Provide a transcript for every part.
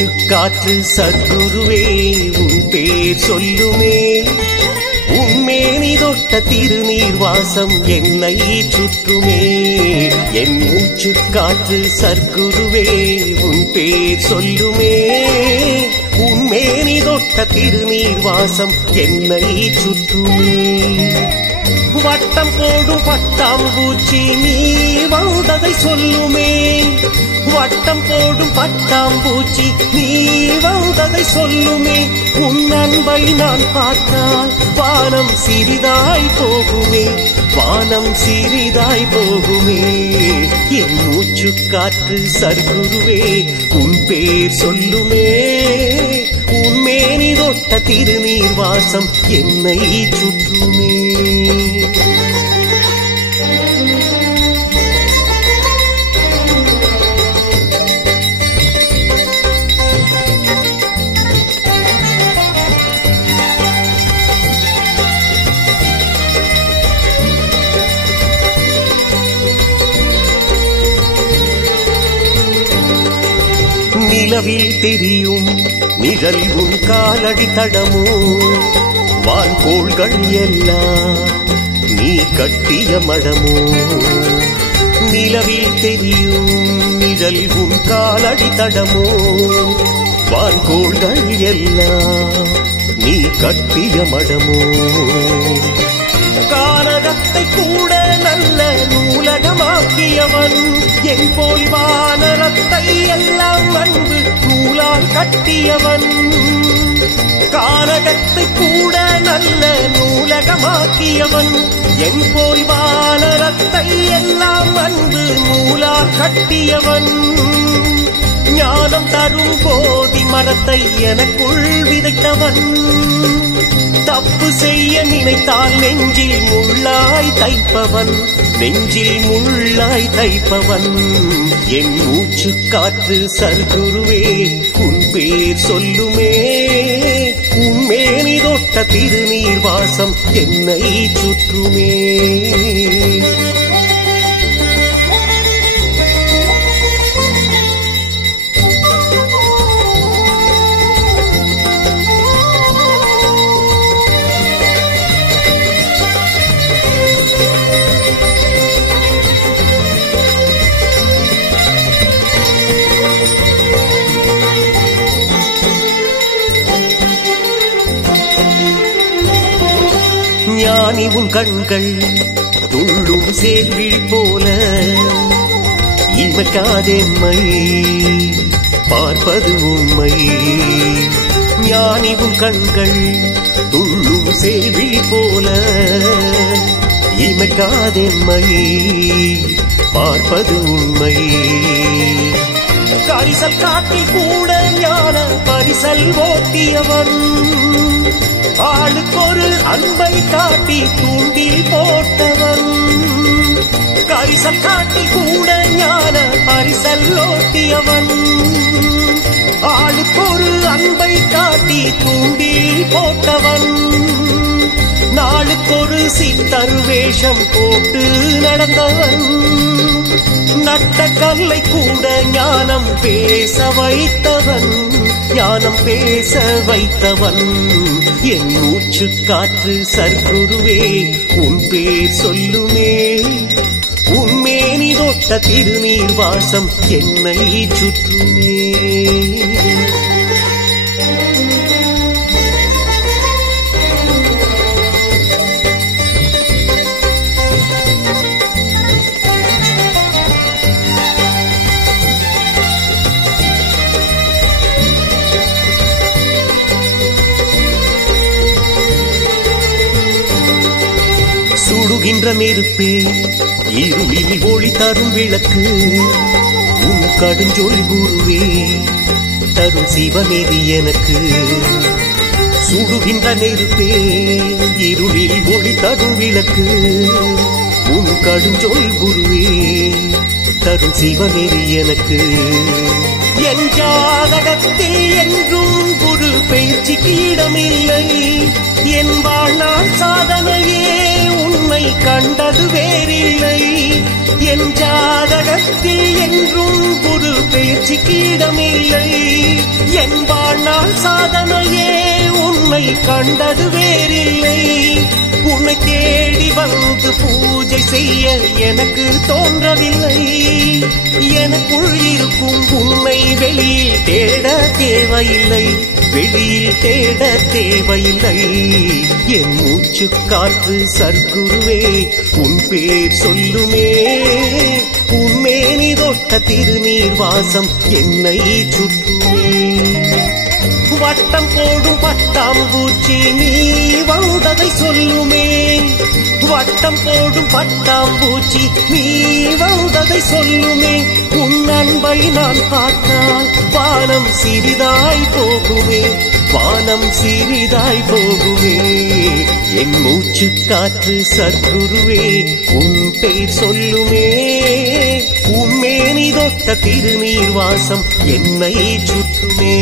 மூச்சு காற்று சத்குருவே உன் பேர் சொல்லுமே, உன்மேனி தொட்ட திருநீர் வாசம் என்னை சுற்றுமே. என் மூச்சு காற்று சத்குருவே உன் பேர் சொல்லுமே, உன்மேனி தொட்ட திருநீர் வாசம் என்னை சுற்றுமே. வட்டம் போடும் பட்டாம்பூச்சி நீ வந்ததை சொல்லுமே, வட்டம் போடும் பட்டாம்பூச்சி நீ வந்ததை சொல்லுமே. உன் அன்பை நான் பார்த்தால் வானம் சிறிதாய் போகுமே, வானம் சிறிதாய் போகுமே. என் மூச்சு காற்று சத்குருவே உன் பேர் சொல்லுமே, உன்மேனி தொட்ட திருநீர் வாசம் என்னை சுற்றுமே. நிலவில் தெரியும் நிழல் உன் காலடி தடமோ, வான்கோள்கள் எல்லாம் நீ கட்டிய மடமோ. நிலவில் தெரியும் நிழல் உன் காலடி தடமோ, வான்கோள்கள் எல்லாம் நீ கட்டிய மடமோ. கானகத்தை கூட நல்ல நூலகமாக்கியவன், என் போல் வானரத்தை எல்லாம் அன்பு நூலால் கட்டியவன். கானகத்தை கூட நல்ல நூலகமாக்கியவன், என் போல் வானரத்தை எல்லாம் அன்பு நூலால் கட்டியவன். ஞானம் தரும் போதி மரத்தை எனக்குள் விதைத்தவன், தப்பு செய்ய நினைத்தால் நெஞ்சில் முள்ளாய் தைப்பவன், நெஞ்சில் முள்ளாய் தைப்பவன். என் மூச்சு காற்று சத்குருவே உன் பேர் சொல்லுமே, உன்மேனி தொட்ட திருநீர் வாசம் என்னை சுற்றுமே. ஞானி உன் கண்கள் துள்ளும் சேர்விழி போல, இமைக்காதெம்மை பார்ப்பது உண்மை. ஞானி உன் கண்கள் துள்ளும் சேர்விழி போல, இமைக்காதெம்மை பார்ப்பது உண்மை. கரிசல் காட்டில் கூட ஞான பரிசல் ஓட்டியவன், ஆளுக்கொரு அன்பை காட்டி தூண்டில் போட்டவன். கரிசல் காட்டில் கூட ஞான பரிசல் ஓட்டியவன், ஆளுக்கொரு அன்பை காட்டி தூண்டில் போட்டவன். நாளுக்கொரு சித்தர் வேஷம் போட்டு நடந்தவன், நட்ட கல்லை கூட ஞானம் பேச வைத்தவன், ஞானம் பேச வைத்தவன். என் மூச்சு காற்று சத்குருவே உன் பேர் சொல்லுமே, உன்மேனி தொட்ட திருநீர் வாசம் என்னை சுற்றுமே. சுடுகின்ற நெருப்பே இருளில் ஒளி தரும் விளக்கு, உன் கடுஞ்சொல் குருவே தரும் சிவநெறி எனக்கு. சுடுகின்ற நெருப்பே இருளில் ஒளி தரும் விளக்கு, உன் கடுஞ்சொல் குருவே தரும் சிவநெறி எனக்கு. என் ஜாதகத்தில் என்றும் குரு பயிற்சிக்கு இடமில்லை, என் வாழ்நாள் சாதனையே உன் உன்னை கண்டது வேறில்லை. என் ஜாதகத்தில் என்றும் குரு பேச்சுக்கு இடமில்லை. என் வாழ்நாள் சாதனையே உன்னை கண்டது வேறில்லை. உன்னை தேடி வந்து பூஜை செய்ய எனக்கு தோன்றவில்லை. எனக்குள் இருக்கும் உன்னை வெளியில் தேட தேவையில்லை. வெளியில் தேட தேவையில்லை. என் மூச்சு காற்று சர்க்குருவே உன் பேர் சொல்லுமே. உன்மேனி தொட்ட திருநீர் வாசம் என்னை சுற்றுமே. வட்டம் போடும் பட்டாம்பூச்சி நீ வந்ததை சொல்லுமே. வட்டம் போடும் பட்டாம்பூச்சி நீ வந்ததை சொல்லுமே. உன் அன்பை நான் பார்த்தால் வானம் சிறிதாய் போகுமே. வானம் சிறிதாய் போகுமே. என் மூச்சு காற்று சர்க்குருவே உன் பேர் சொல்லுமே. உன்மேனி தொட்ட திருநீர் வாசம் என்னை சுற்றுமே.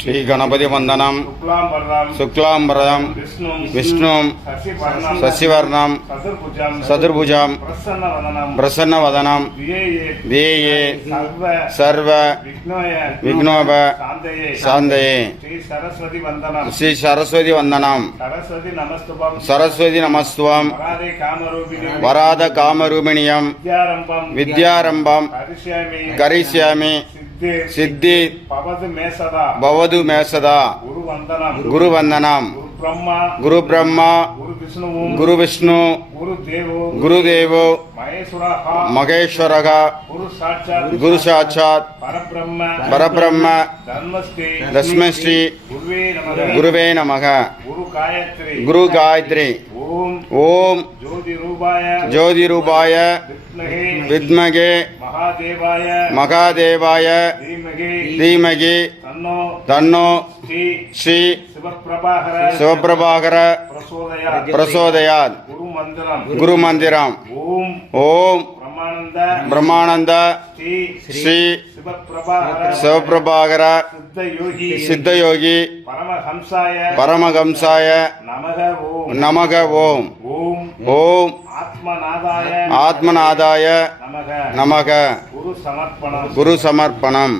श्री गणपति वंदनम शुक्लांबरदं विष्णुं शशिवर्णं चतुर्भुजं प्रसन्नवदनं ध्येये सर्व विघ्नोप शान्तये श्री सरस्वती वंदनम सरस्वती नमस्तुभं वराद कामरूपिणीं विद्यारंभं करिष्यामि सिद्धि भवतु मे सदा गुरुवंदनम गुरु ब्रह्मा गुरु विष्णु गुरुदेवो महेश्वरः गुरु साक्षात् परब्रह्म तस्मै श्री गुरुवे नमः गुरु गायत्री ओम ज्योतिरूपाय विद्महे महादेवाय धीमहि तन्नो श्री शिवप्रभाकर प्रचोदयात् गुरुमन्दिरम् ओम ब्रह्मानंद श्री शिवप्रभाकर सिद्धयोगी परमहंसाय नमः ओम ओम आत्मनादाय नमः गुरु समर्पणम्।